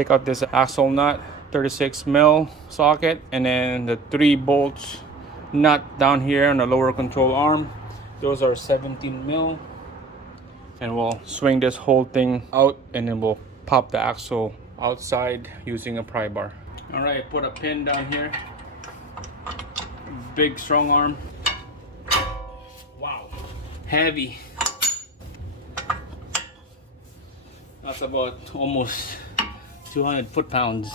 take out this axle nut, 36 mil socket, and then the 3 bolts nut down here on the lower control arm. Those are 17 mil. And we'll swing this whole thing out, and then we'll pop the axle outside using a pry bar. All right, put a pin down here. Big strong arm. Wow, heavy. That's about almost 200 foot-pounds.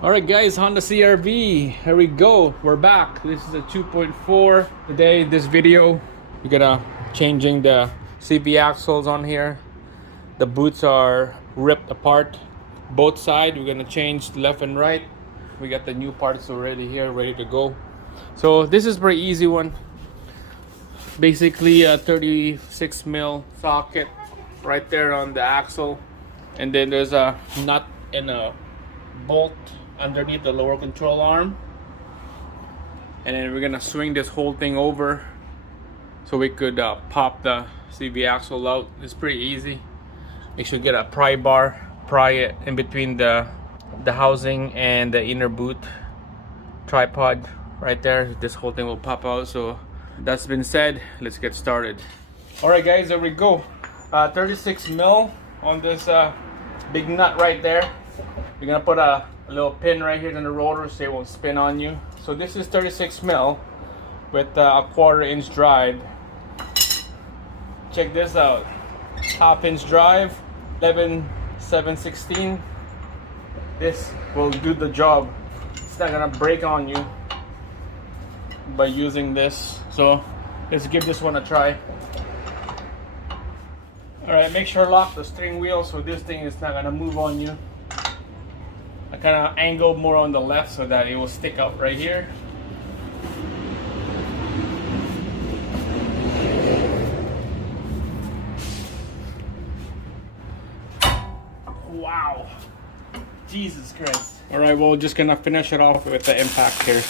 Alright guys, Honda CR-V, here we go, we're back. This is a 2.4. Today, this video, we're gonna changing the CV axles on here. The boots are ripped apart, both sides. We're gonna change left and right. We got the new parts already here, ready to go. So this is pretty easy one. Basically a 36 mil socket right there on the axle, and then there's a nut and a bolt underneath the lower control arm, and then we're gonna swing this whole thing over so we could pop the CV axle out. It's pretty easy. You should get a pry bar, pry it in between the housing and the inner boot tripod right there. This whole thing will pop out. So that's been said, let's get started. All right guys, there we go. 36 mil on this big nut right there. You're gonna put a little pin right here in the rotor so it won't spin on you. So this is 36 mil with a 1/4 inch drive. Check this out. 1/2 inch drive, 11/7/16. This will do the job. It's not gonna break on you by using this. So let's give this one a try. Alright, make sure lock the steering wheel so this thing is not gonna move on you. I kind of angled more on the left so that it will stick out right here. Wow, Jesus Christ. All right, well, just gonna finish it off with the impact here.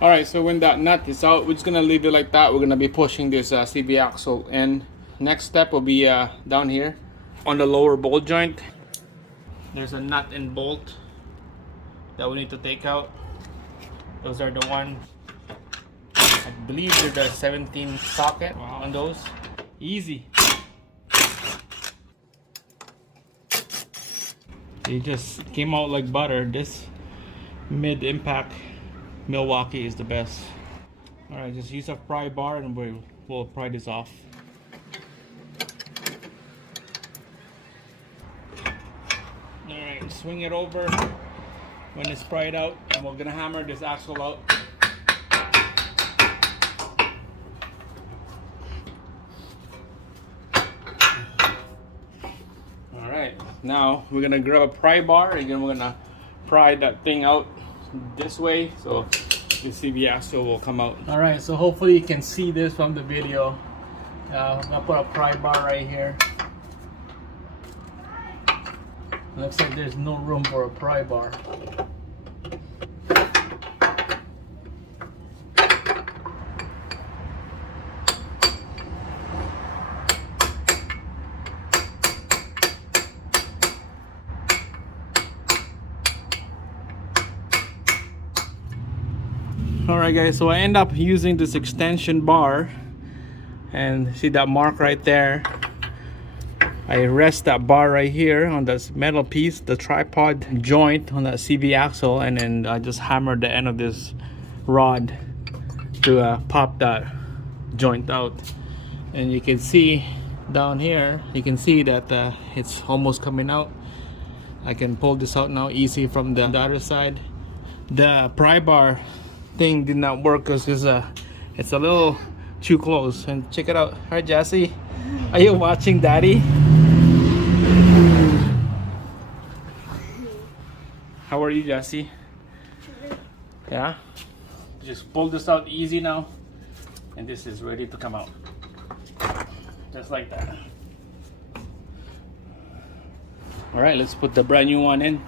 All right, so when that nut is out, we're just gonna leave it like that. We're gonna be pushing this CV axle in. Next step will be down here on the lower bolt joint. There's a nut and bolt that we need to take out. Those are the ones, I believe they're the 17 socket on those. Easy. They just came out like butter. This mid-impact Milwaukee is the best. All right, just use a pry bar and we'll pry this off. Alright, swing it over when it's pried out, and we're gonna hammer this axle out. Alright, now we're gonna grab a pry bar and then we're gonna pry that thing out this way so the CV axle will come out. Alright, so hopefully you can see this from the video. I'm gonna put a pry bar right here. Looks like there's no room for a pry bar. Alright guys, so I end up using this extension bar, and see that mark right there. I rest that bar right here on this metal piece, the tripod joint on that CV axle, and then I just hammered the end of this rod to pop that joint out. And you can see down here, you can see that it's almost coming out. I can pull this out now easy from the other side. The pry bar thing did not work because it's a little too close. And check it out. Hi Jassy, are you watching Daddy? How are you, Jassy? Yeah? Just pull this out easy now, and this is ready to come out. Just like that. Alright, let's put the brand new one in.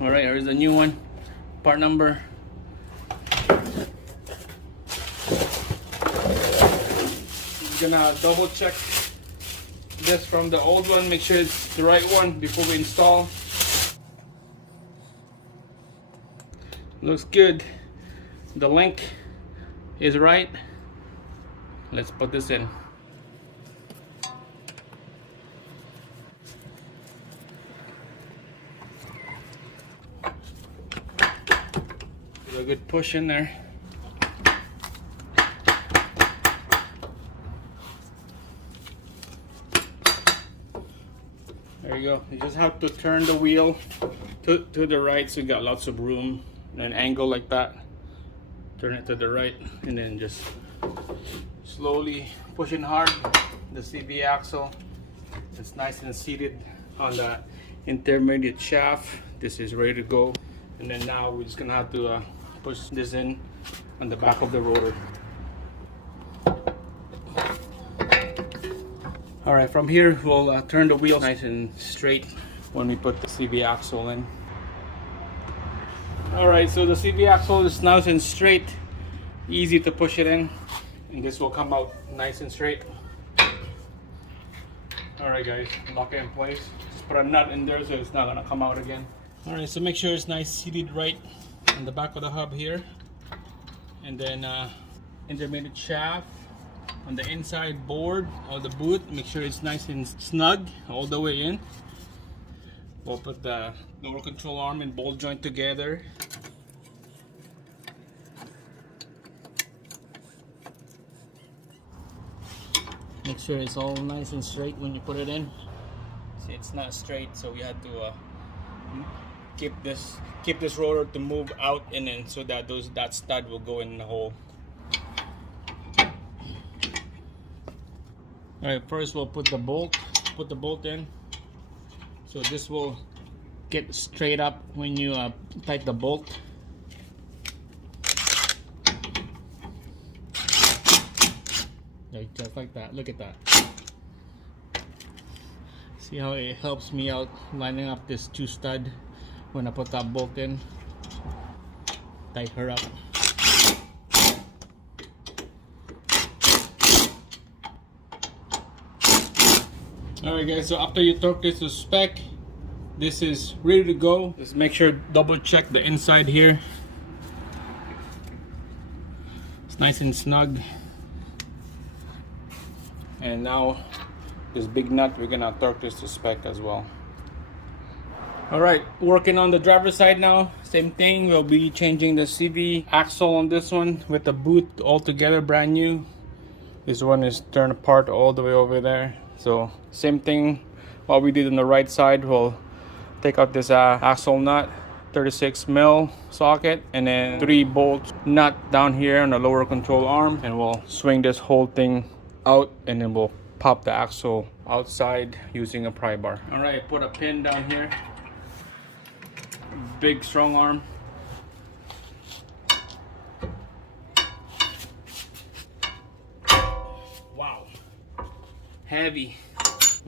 Alright, here's the new one. Part number. gonna double check this from the old one, make sure it's the right one before we install. Looks good. The link is right. Let's put this in. Give a good push in there. There you go. You just have to turn the wheel to the right so you got lots of room. An angle like that. Turn it to the right and then just slowly pushing hard. The CV axle is nice and seated on the intermediate shaft. This is ready to go. And then now we're just gonna have to push this in on the back of the rotor. All right, from here we'll turn the wheel nice and straight when we put the CV axle in. All right, so the CV axle is nice and straight, easy to push it in, and this will come out nice and straight. All right, guys, lock it in place. Just put a nut in there so it's not gonna come out again. All right, so make sure it's nice seated right on the back of the hub here, and then intermediate shaft on the inside board of the boot. Make sure it's nice and snug all the way in. We'll put the lower control arm and ball joint together. Make sure it's all nice and straight when you put it in. See, it's not straight, so we had to keep this rotor to move out and in so that that stud will go in the hole. All right, first we'll put the bolt in. So this will get straight up when you tighten the bolt. Just like that. Look at that. See how it helps me out lining up this two stud when I put that bolt in. Tighten her up. Alright guys, so after you torque this to spec, this is ready to go. Just make sure double check the inside here. It's nice and snug. And now this big nut, we're gonna torque this to spec as well. Alright, working on the driver's side now. Same thing, we'll be changing the CV axle on this one with the boot all together brand new. This one is turned apart all the way over there. So same thing what we did on the right side. We'll take out this axle nut, 36 mil socket, and then 3 bolts nut down here on the lower control arm, and we'll swing this whole thing out, and then we'll pop the axle outside using a pry bar. All right, put a pin down here. Big strong arm. Wow, heavy.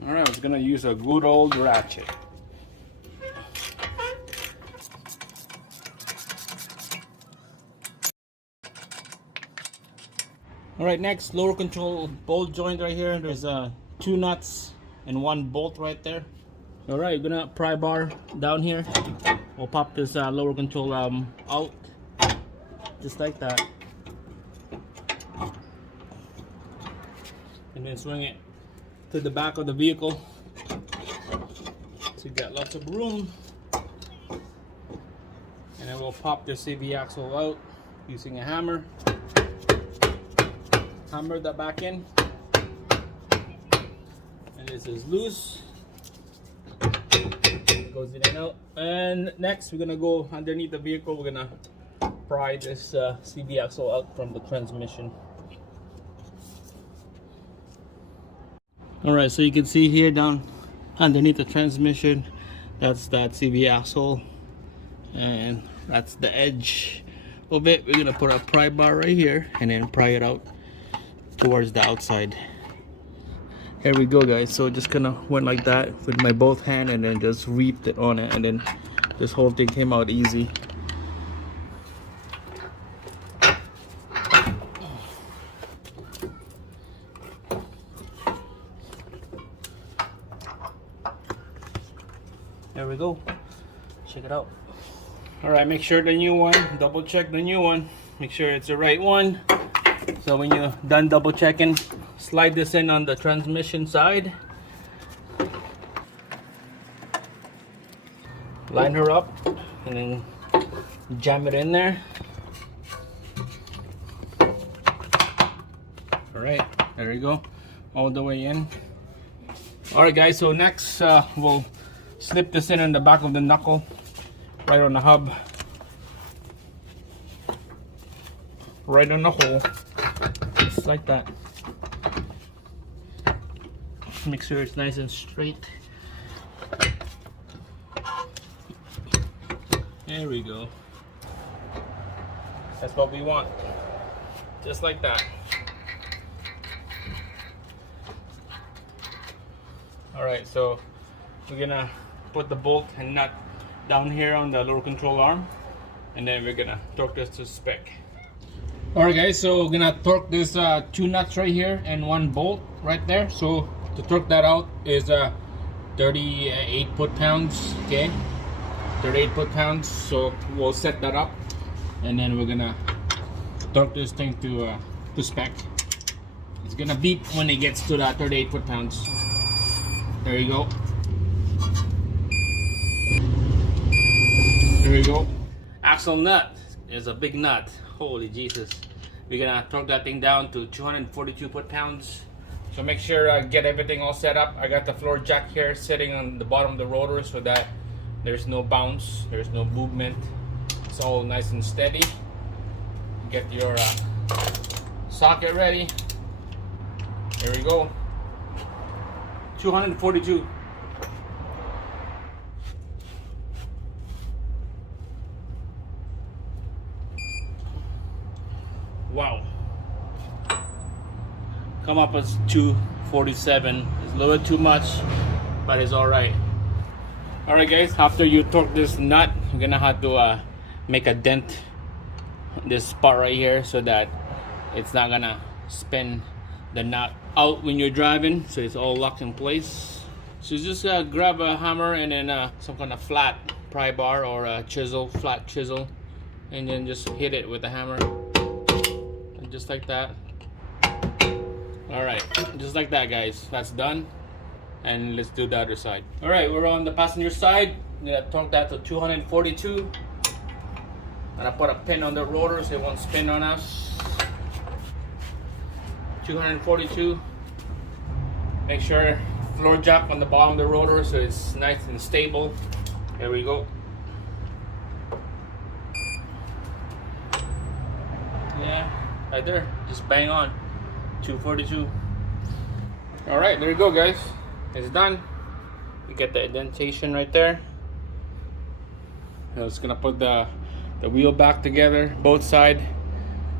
All right, we're gonna use a good old ratchet. All right, next, lower control bolt joint right here. There's 2 nuts and 1 bolt right there. All right, we're gonna pry bar down here. We'll pop this lower control out, just like that. And then swing it to the back of the vehicle. So you got lots of room. And then we'll pop the CV axle out using a hammer. Hammer that back in, and this is loose. It goes in and out. And next, we're gonna go underneath the vehicle. We're gonna pry this CV axle out from the transmission. All right, so you can see here down underneath the transmission, that's that CV axle, and that's the edge of it. We're gonna put a pry bar right here and then pry it out towards the outside. Here we go, guys. So just kind of went like that with my both hand and then just reaped it on it, and then this whole thing came out easy. There we go. Check it out. All right, make sure the new one, double check the new one. Make sure it's the right one. So when you're done double checking, slide this in on the transmission side. Line her up and then jam it in there. All right, there you go, all the way in. All right guys, so next we'll slip this in on the back of the knuckle, right on the hub, right on the hole, just like that. Make sure it's nice and straight. There we go. That's what we want, just like that. All right, so we're gonna put the bolt and nut down here on the lower control arm, and then we're gonna torque this to spec. All right guys, so we're gonna torque this 2 nuts right here and 1 bolt right there. So to torque that out is 38 foot-pounds, okay? 38 foot-pounds, so we'll set that up, and then we're gonna torque this thing to spec. It's gonna beep when it gets to that 38 foot-pounds. There you go. There we go. Axle nut is a big nut. Holy Jesus. We're gonna torque that thing down to 242 foot-pounds. So make sure get everything all set up. I got the floor jack here sitting on the bottom of the rotor so that there's no bounce, there's no movement. It's all nice and steady. Get your socket ready. Here we go. 242. Wow. Come up as 247. It's a little bit too much, but it's all right. All right, guys. After you torque this nut, you're gonna have to make a dent in this spot right here so that it's not gonna spin the nut out when you're driving, so it's all locked in place. So just grab a hammer and then some kind of flat pry bar or a chisel, flat chisel, and then just hit it with the hammer, and just like that. All right, just like that, guys. That's done, and let's do the other side. All right, we're on the passenger side. I'm gonna torque that to 242. I'm gonna put a pin on the rotor so it won't spin on us. 242. Make sure floor jack on the bottom of the rotor so it's nice and stable. There we go. Yeah, right there. Just bang on. 242. All right, there you go, guys. It's done. You get the indentation right there. I'm just gonna put the wheel back together, both sides.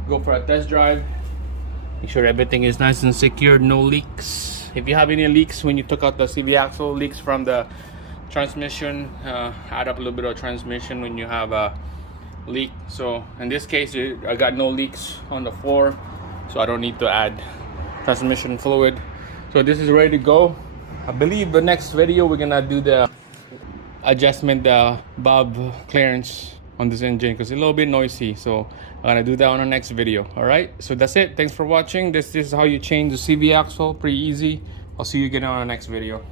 Go for a test drive. Make sure everything is nice and secured, no leaks. If you have any leaks when you took out the CV axle, leaks from the transmission, add up a little bit of transmission when you have a leak. So in this case, I got no leaks on the floor, so I don't need to add transmission fluid. So this is ready to go. I believe the next video we're gonna do the adjustment, the valve clearance on this engine because it's a little bit noisy, so I'm gonna do that on the next video. All right, so that's it. Thanks for watching. This is how you change the CV axle, pretty easy. I'll see you again on the next video.